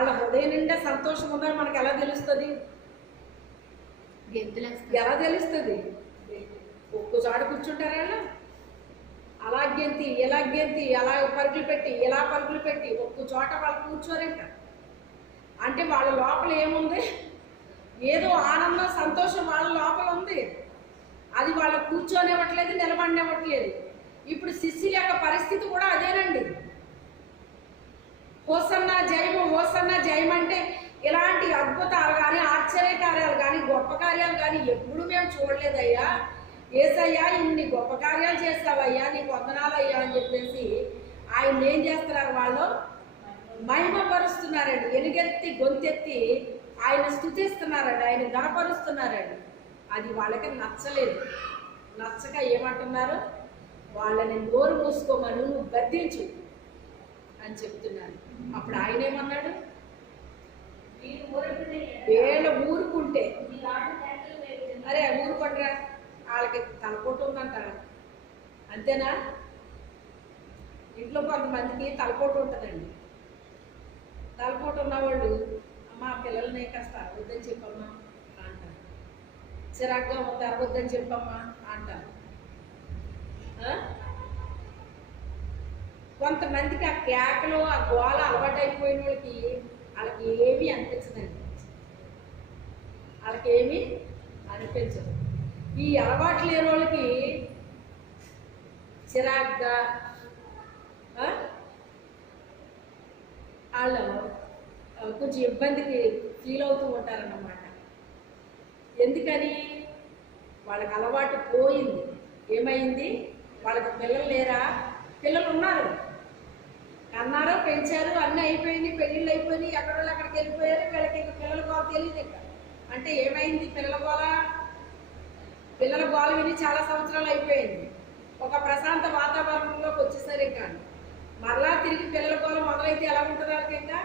వాళ్ళ హృదయం నిండా సంతోషం ఉందని మనకు ఎలా తెలుస్తుంది? ఎలా తెలుస్తుంది? ఒక్క చోట కూర్చుంటారా? అలా గెంతి ఎలా గెంతి ఎలా పరుగులు పెట్టి ఎలా పరుగులు పెట్టి ఒక్క చోట వాళ్ళు కూర్చోరంట. అంటే వాళ్ళ లోపల ఏముంది? ఏదో ఆనందం సంతోషం వాళ్ళ లోపల ఉంది. అది వాళ్ళ కూర్చోనివ్వట్లేదు నిలబడినివ్వట్లేదు. ఇప్పుడు శిష్యుల యొక్క పరిస్థితి కూడా అదేనండి. హోసన్న జయము హోసన్న జయం అంటే ఇలాంటి అద్భుతాలు కానీ ఆశ్చర్య కార్యాలు కానీ గొప్ప కార్యాలు కానీ ఎప్పుడు మేము చూడలేదయ్యా. ఏసయ్యా ఇన్ని గొప్ప కార్యాలు చేస్తావయ్యా నీ వందనాలయ్యా అని చెప్పేసి ఆయన ఏం చేస్తున్నారు వాళ్ళు? మహిమపరుస్తున్నారండి. ఎలుగెత్తి గొంతెత్తి ఆయన స్థుతిస్తున్నారండి. ఆయన గణపరుస్తున్నారండి అది వాళ్ళకి నచ్చలేదు. నచ్చక ఏమంటున్నారు? వాళ్ళని నోరు మూసుకోమను నువ్వు గద్దించు. అని చెప్తున్నాను అప్పుడు ఆయన ఏమన్నాడు? వీళ్ళ ఊరుకుంటే అరే ఊరుకుంటారా వాళ్ళకి తలపోటు ఉందంటారా అంతేనా? ఇంట్లో కొంతమందికి తలపోటు ఉంటుందండి. తలపోటు ఉన్నవాళ్ళు అమ్మ పిల్లల్ని కాస్త వద్దని చెప్పమ్మా అంటారు. చిరాగ్గా ఉంది వద్దని చెప్పమ్మా అంటారు? కొంతమందికి ఆ కేకలు ఆ గోల అలవాటు అయిపోయిన వాళ్ళకి వాళ్ళకి ఏమీ అనిపించదండి. వాళ్ళకి ఏమీ అనిపించదు. ఈ అలవాటు లేని వాళ్ళకి చిరాగ్గా వాళ్ళు కొంచెం ఇబ్బందికి ఫీల్ అవుతూ ఉంటారన్నమాట. ఎందుకని? వాళ్ళకి అలవాటు పోయింది. ఏమైంది? వాళ్ళకి పిల్లలు లేరా? పిల్లలు ఉన్నారు. అన్నారు పెంచారు అన్నీ అయిపోయింది పెళ్ళిళ్ళు అయిపోయినాయి ఎక్కడ అక్కడికి వెళ్ళిపోయారు వీళ్ళకి ఇంకా పిల్లల గోల తెలియదు ఇంకా. అంటే ఏమైంది పిల్లల గోల? పిల్లల గోల విని చాలా సంవత్సరాలు అయిపోయింది. ఒక ప్రశాంత వాతావరణంలోకి వచ్చేసరి ఇంకా మరలా తిరిగి పిల్లల గోల మొదలైతే ఎలా ఉంటుంది వాళ్ళకి ఇంకా?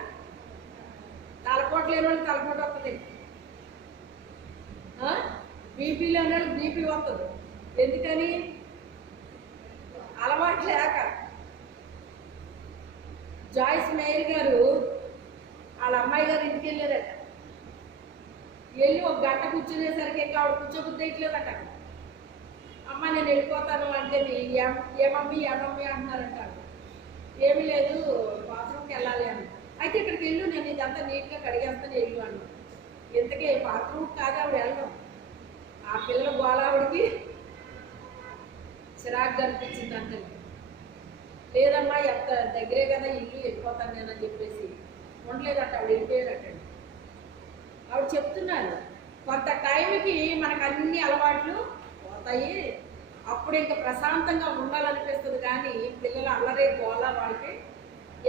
తలపోటు లేని వాళ్ళు తలపోటు వస్తుంది. బీపీ లేని వాళ్ళకి బీపీ వస్తుంది. ఎందుకని? అలవాటు లేక. జాయిస్ మేయర్ గారు వాళ్ళ అమ్మాయి గారు ఇంటికి వెళ్ళారట. వెళ్ళి ఒక గంట కూర్చునేసరికి ఇంకా ఆవిడ కూర్చోబుద్దయట్లేదట అమ్మ నేను వెళ్ళిపోతాను అంటే ఏమమ్మి ఏమమ్మి అంటున్నారంట ఏమీ లేదు బాత్రూమ్కి వెళ్ళాలి అని. అయితే ఇక్కడికి వెళ్ళు నేను ఇదంతా నీట్గా కడిగేస్తాను వెళ్ళు అన్న ఇంతకీ బాత్రూమ్ కాదు ఆవిడ వెళ్ళడం. ఆ పిల్లల గోలావిడికి చిరాకు అనిపించింది అంటే లేదమ్మా ఎంత దగ్గరే కదా ఇల్లు వెళ్ళిపోతాను నేను అని చెప్పేసి. ఉండలేదట ఆవిడ వెళ్ళిపోయారటండి ఆవిడ చెప్తున్నారు కొంత టైంకి మనకు అన్ని అలవాట్లు పోతాయి. అప్పుడు ఇంకా ప్రశాంతంగా ఉండాలనిపిస్తుంది కానీ పిల్లలు అల్లరే గోల వాళ్ళకి?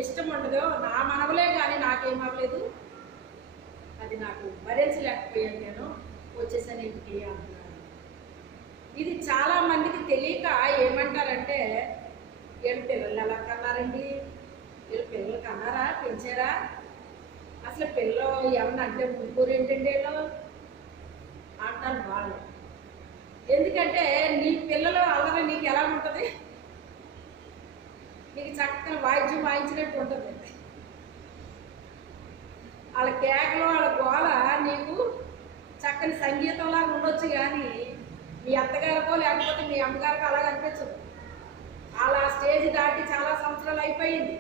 ఇష్టం ఉండదు. నా మనవలే కానీ నాకేం అవ్వలేదు. అది నాకు భరించలేకపోయాను నేను. వచ్చేసాను ఇంటికి అంటున్నాను ఇది చాలా మందికి తెలియక ఏమంటారంటే వీళ్ళ పిల్లలు ఎలా కన్నారండి? వీళ్ళ పిల్లలు కన్నారా? పెంచారా? అసలు పిల్లలు ఏమన్నా అంటే ముగ్గురు ఏంటండి వీళ్ళు? అంటారు వాళ్ళు. ఎందుకంటే నీ పిల్లలు అల్లరి నీకు ఎలా ఉంటుంది? నీకు చక్కని వాయిద్యం వాయించినట్టు ఉంటుంది. వాళ్ళ కేకలు వాళ్ళ గోళ నీకు చక్కని సంగీతంలాగా ఉండొచ్చు కానీ మీ అత్తగారికో లేకపోతే మీ అమ్మగారికో అలాగ అనిపించదు. అలా స్టేజ్ దాటి చాలా సంవత్సరాలు అయిపోయింది.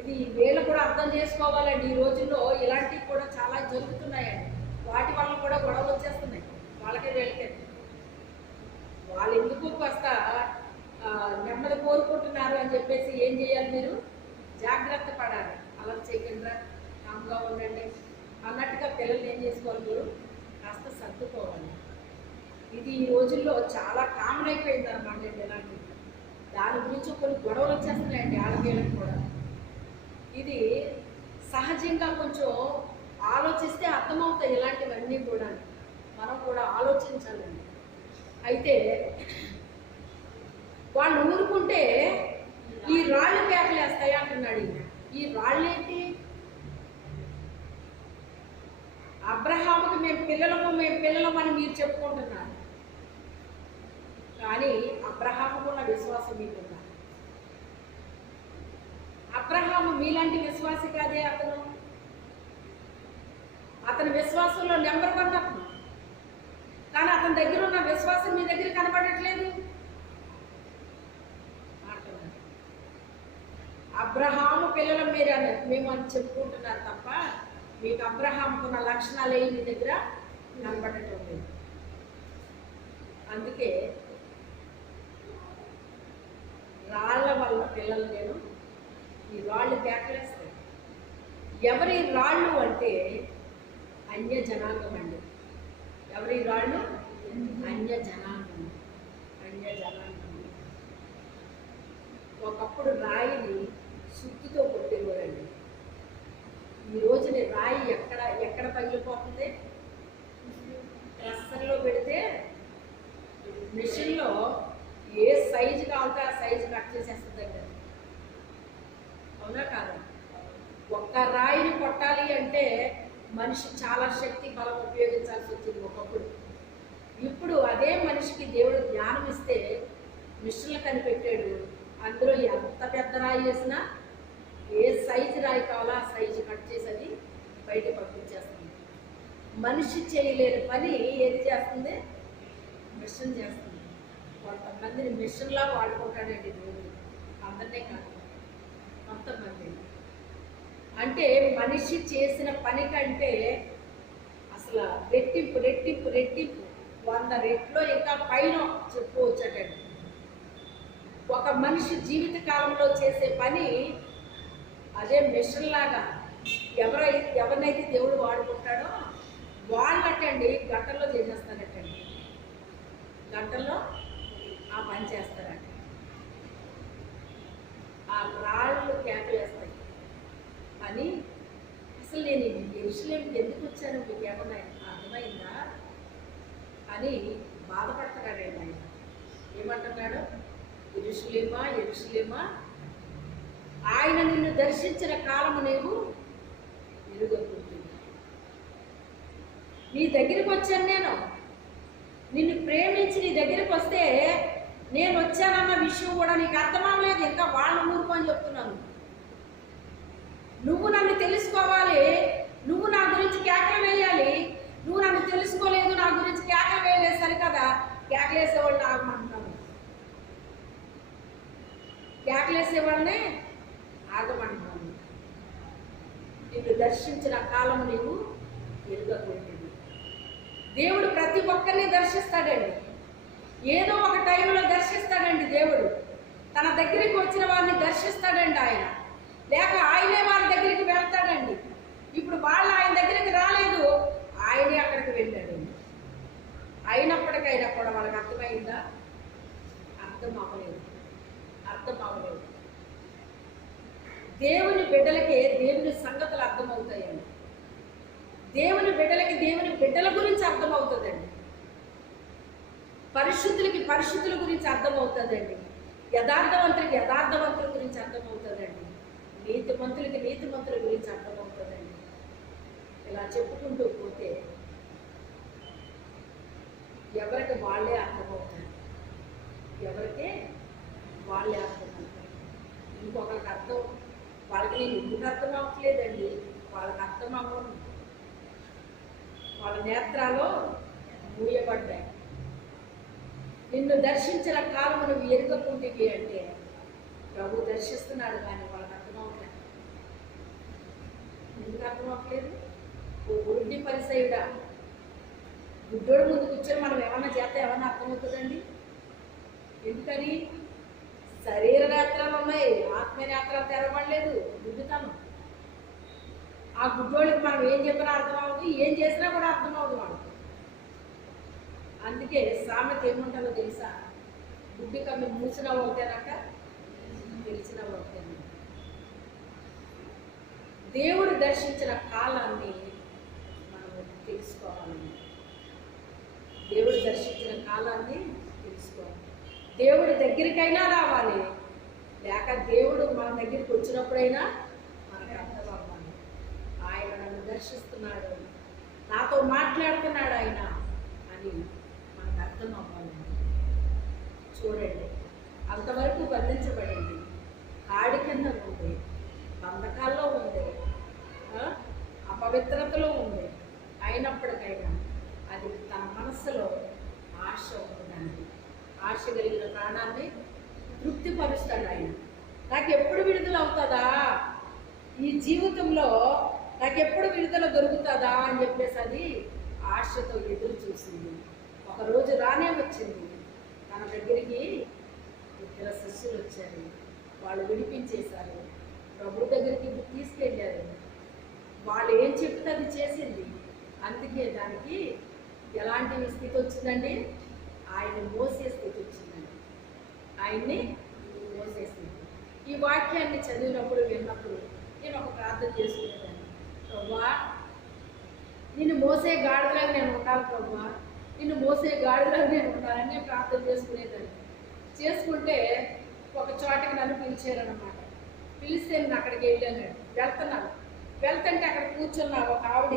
ఇది వీళ్ళు కూడా అర్థం చేసుకోవాలండి. ఈ రోజుల్లో ఇలాంటివి కూడా చాలా జరుగుతున్నాయండి. వాటి వల్ల కూడా గొడవలు వచ్చేస్తున్నాయి. వాళ్ళకే వీళ్ళకే వాళ్ళు ఎందుకు కాస్త నెమ్మది కోరుకుంటున్నారు అని చెప్పేసి ఏం చేయాలి మీరు? జాగ్రత్త పడాలి. అలా చేయకుండా కామ్గా ఉండండి. అన్నట్టుగా పిల్లల్ని ఏం చేసుకోవాలి మీరు? కాస్త సర్దుకోవాలి. ఇది ఈ రోజుల్లో చాలా కామన్ అయిపోయింది అనమాట ఇలాంటి దాని గురించి కొన్ని గొడవలు వచ్చేస్తున్నాయండి ఆడపిల్లలకు కూడా. ఇది సహజంగా కొంచెం ఆలోచిస్తే అర్థమవుతాయి ఇలాంటివన్నీ కూడా. మనం కూడా ఆలోచించాలండి. అయితే వాళ్ళు ఊరుకుంటే ఈ రాళ్ళు పేకలేస్తాయి అంటున్నాడు ఈ రాళ్ళు ఏంటి అబ్రహాముకి మేము పిల్లలము మేము పిల్లలము అని మీరు చెప్పుకుంటున్నారు కానీ అబ్రహాముకు ఉన్న విశ్వాసం మీకుందా అబ్రహాము మీలాంటి విశ్వాసి కాదే అతను అతని విశ్వాసంలో నెంబర్ వన్ అతను. కానీ అతని దగ్గర ఉన్న విశ్వాసం మీ దగ్గర కనబడట్లేదు. అబ్రహాము పిల్లల మీరు అని మేము అని చెప్పుకుంటున్నారు తప్ప మీకు అబ్రహాంకున్న లక్షణాలు ఏమి మీ దగ్గర కనబడటం లేదు. అందుకే రాళ్ళ వల్ల పిల్లలు నేను ఈ రాళ్ళు కేకలేస్తాను ఎవరి రాళ్ళు అంటే అన్య జనాంగం అండి ఎవరి వాళ్ళు? అన్య జనాంగం అన్య జనాంగం ఒకప్పుడు రాయిని సుత్తితో కొట్టేవారండి. ఈ రోజుని రాయి ఎక్కడ ఎక్కడ పగిలిపోతుంది క్రస్సర్లో పెడితే మిషన్లో ఏ సైజు కావాలంటే ఆ సైజు కట్ చేసేస్తుందండి అది. అవునా కాదా ఒక్క రాయిని కొట్టాలి అంటే మనిషి చాలా శక్తి బలం ఉపయోగించాల్సి వచ్చింది ఒకప్పుడు. ఇప్పుడు అదే మనిషికి దేవుడు జ్ఞానం ఇస్తే మిషన్లు కనిపెట్టాడు. అందులో ఎంత పెద్ద రాయి వేసినా ఏ సైజు రాయి కావాలో ఆ సైజు కట్ చేసి అది బయట పంపించేస్తుంది. మనిషి చేయలేని పని ఏది చేస్తుంది? మిషన్ చేస్తుంది. కొంతమందిని మిషన్లా వాడుకుంటాడండి దేవుడు. అందరినీ కాదు. కొంతమంది అంటే మనిషి చేసిన పని కంటే అసలు రెట్టింపు రెట్టింపు రెట్టింపు. వంద రెట్లో ఇంకా పైన చెప్పుకోవచ్చటండి ఒక మనిషి జీవిత కాలంలో చేసే పని అదే మిషన్ లాగా. ఎవరై ఎవరినైతే దేవుడు వాడుకుంటాడో వాళ్ళటండి గంటల్లో చేసేస్తారటండి గంటల్లో ఆ పని చేస్తారట. ఆ రాళ్ళు కేకలేస్తాయి అని అసలు నేను ఎరుసలేంకి ఎందుకు వచ్చాను మీకు ఏమన్నా అర్థమైందా అని బాధపడుతున్నాడు ఆయన. ఏమంటున్నాడు? ఎరుసలేమా ఎరుసలేమా? ఆయన నిన్ను దర్శించిన కాలము నీవు ఎరుగొట్టుకుంటున్నా నీ దగ్గరికి వచ్చాను నేను. నిన్ను ప్రేమించి నీ దగ్గరికి వస్తే నేను వచ్చానన్న విషయం కూడా నీకు అర్థమవలేదు ఇంకా వాళ్ళ ఊరుకు అని చెప్తున్నాను. నువ్వు నన్ను తెలుసుకోవాలి. నువ్వు నా గురించి కేకలు వేయాలి. నువ్వు నన్ను తెలుసుకోలేదు నా గురించి కేకలు వేయలేదు సరికదా? కేకలేసేవాళ్ళు ఆగమంటున్నాను కేకలేసేవాళ్ళనే ఆగమంటున్నాను నిన్ను దర్శించిన కాలం నీవు ఎరుగకూడదు దేవుడు ప్రతి ఒక్కరిని దర్శిస్తాడండి. ఏదో ఒక టైంలో దర్శిస్తాడండి దేవుడు. తన దగ్గరికి వచ్చిన వారిని దర్శిస్తాడండి ఆయన. లేక ఆయనే వారి దగ్గరికి వెళ్తాడండి. ఇప్పుడు వాళ్ళు ఆయన దగ్గరికి రాలేదు. ఆయనే అక్కడికి వెళ్ళాడండి అయినప్పటికైనా కూడా వాళ్ళకి అర్థమైందా? అర్థం అవ్వలేదు. అర్థం అవ్వలేదు. దేవుని బిడ్డలకే దేవుని సంగతులు అర్థమవుతాయండి. దేవుని బిడ్డలకి దేవుని బిడ్డల గురించి అర్థమవుతుందండి. పరిశుద్ధులకి పరిశుద్ధుల గురించి అర్థమవుతుందండి. యథార్థవంతులకి యథార్థవంతుల గురించి అర్థమవుతుందండి. నీతిమంతులకి నీతిమంతుల గురించి అర్థమవుతుందండి. ఇలా చెప్పుకుంటూ పోతే ఎవరికి వాళ్ళే అర్థమవుతారు? ఎవరికే వాళ్ళే అర్థమవుతారు? ఇంకొకరికి అర్థం వాళ్ళకి నేను ఎందుకు అర్థం అవ్వట్లేదండి? వాళ్ళకి అర్థం అవ్వను. వాళ్ళ నేత్రాలు మూయబడ్డాయి. నిన్ను దర్శించిన కాలం నువ్వు ఎరుగకుంటివి అంటే ప్రభు దర్శిస్తున్నాడు కానీ వాళ్ళకి అర్థం అవ్వట్లేదు. ఎందుకు అర్థం అవ్వట్లేదు? ఓ గురుడిని పరిసయుడా. గుడ్డోడు ముందు కూర్చొని మనం ఏమన్నా చేస్తే ఏమన్నా అర్థమవుతుందండి ఎందుకని? శరీర నేత్రాలు ఉన్నాయి ఆత్మ నేత్రాలు తెరవడలేదు గుడ్డుతాను ఆ గుడ్డోళ్ళకి మనం ఏం చెప్పినా అర్థం అవ్వదు ఏం చేసినా కూడా అర్థం అవ్వదు వాళ్ళకి అందుకే సామెత ఏముంటుందో తెలుసా? గుడ్డి కమ్మి మూసిన ఒకటేనాక తెలిసిన ఒకటేనా దేవుడు దర్శించిన కాలాన్ని మనం తెలుసుకోవాలి. దేవుడు దర్శించిన కాలాన్ని తెలుసుకోవాలి. దేవుడి దగ్గరికైనా రావాలి. లేక దేవుడు మన దగ్గరికి వచ్చినప్పుడైనా మనకు అర్థం అవ్వాలి. ఆయన నన్ను దర్శిస్తున్నాడు. నాతో మాట్లాడుతున్నాడు ఆయన అని మనకు అర్థం అవ్వాలి. చూడండి. అంతవరకు బంధించబడింది. కాడి కింద ఉంది బంధకాల్లో ఉంది అపవిత్రతలో ఉంది అయినప్పటికైనా అది తన మనస్సులో ఆశ ఉంటుందండి ఆశ కలిగిన ప్రాణాన్ని తృప్తిపరుస్తాడు ఆయన. నాకు ఎప్పుడు విడుదల అవుతుందా ఈ జీవితంలో నాకు ఎప్పుడు విడుదల దొరుకుతుందా అని చెప్పేసి అది ఆశతో ఎదురు చూసింది. ఒకరోజు రానే వచ్చింది. తన దగ్గరికి ఇద్దరు శిష్యులు వచ్చారు. వాళ్ళు విడిపించేశారు. ప్రభు దగ్గరికి తీసుకెళ్ళారు. వాళ్ళు ఏం చెప్తే అది చేసింది. అందుకే దానికి ఎలాంటి స్థితి వచ్చిందండి? ఆయన మోసే స్థితి వచ్చిందండి. ఆయన్ని మోసే స్థితి. ఈ వాక్యాన్ని చదివినప్పుడు విన్నప్పుడు నేను ఒక ప్రార్థన చేసుకునేదాన్ని ప్రభా నిన్ను మోసే గాడిలాగా నేను ఉండాలి ప్రభా. నిన్ను మోసే గాడిలాగా నేను ఉండాలని నేను ప్రార్థన చేసుకునేదాన్ని. చేసుకుంటే ఒక చోటకి నన్ను పిలిచారనమాట పిలిస్తే నేను అక్కడికి వెళ్ళాను. వెళ్తున్నాను. వెళ్తుంటే అక్కడ కూర్చున్న ఒక ఆవిడ.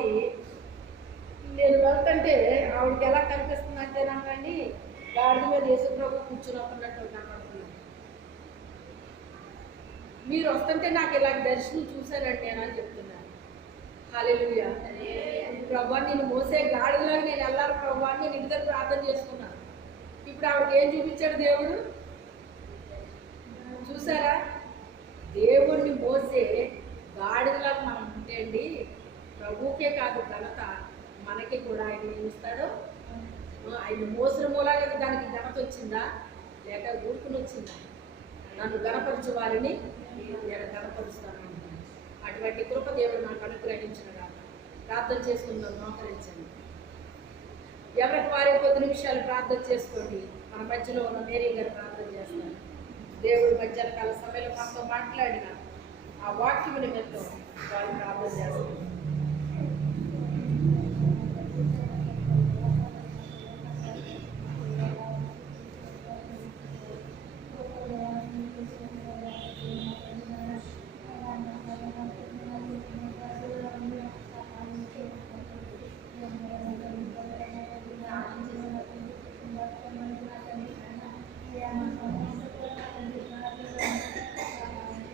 నేను వెళ్తుంటే ఆవిడకి ఎలా కనిపిస్తుంది అంటే నాకండి గాడిద మీద యేసుప్రభు కూర్చుని ఉన్నట్టు కనపడుతున్నాను మీరు వస్తుంటే నాకు ఇలాంటి దర్శనం చూశానండి నేను అని చెప్తున్నాను. హాలేలుయా ప్రభా నేను మోసే గాడిలో నేను వెళ్ళాలి ప్రభా నేను ఇద్దరు ప్రార్థన చేసుకున్నాను. ఇప్పుడు ఆవిడకి ఏం చూపించాడు దేవుడు? చూసారా? దేవుణ్ణి మోసే గాడిదలా మనం ఉంటే అండి ప్రభువుకే కాదు ఘనత మనకి కూడా ఆయన ఏం ఆయన మోసిన మూలాగా దానికి ఘనత వచ్చిందా? లేక ఊరుకుని వచ్చిందా? నన్ను గణపరచు వారిని నేను గణపరుస్తాను అటువంటి కృప దేవుడు నాకు అనుగ్రహించిన కాదు ప్రార్థన చేసుకుందాం మోకరించండి ఎవరికి వారి కొద్ది నిమిషాలు ప్రార్థన చేసుకోండి. మన మధ్యలో ఉన్న మేరీ గారు ప్రార్థన చేస్తారు. దేవుడు మధ్యాహ్న కాల సమయంలో మాతో మాట్లాడిన ఆ వాక్యం నిమిత్తం వారు ప్రార్థన చేస్తారు.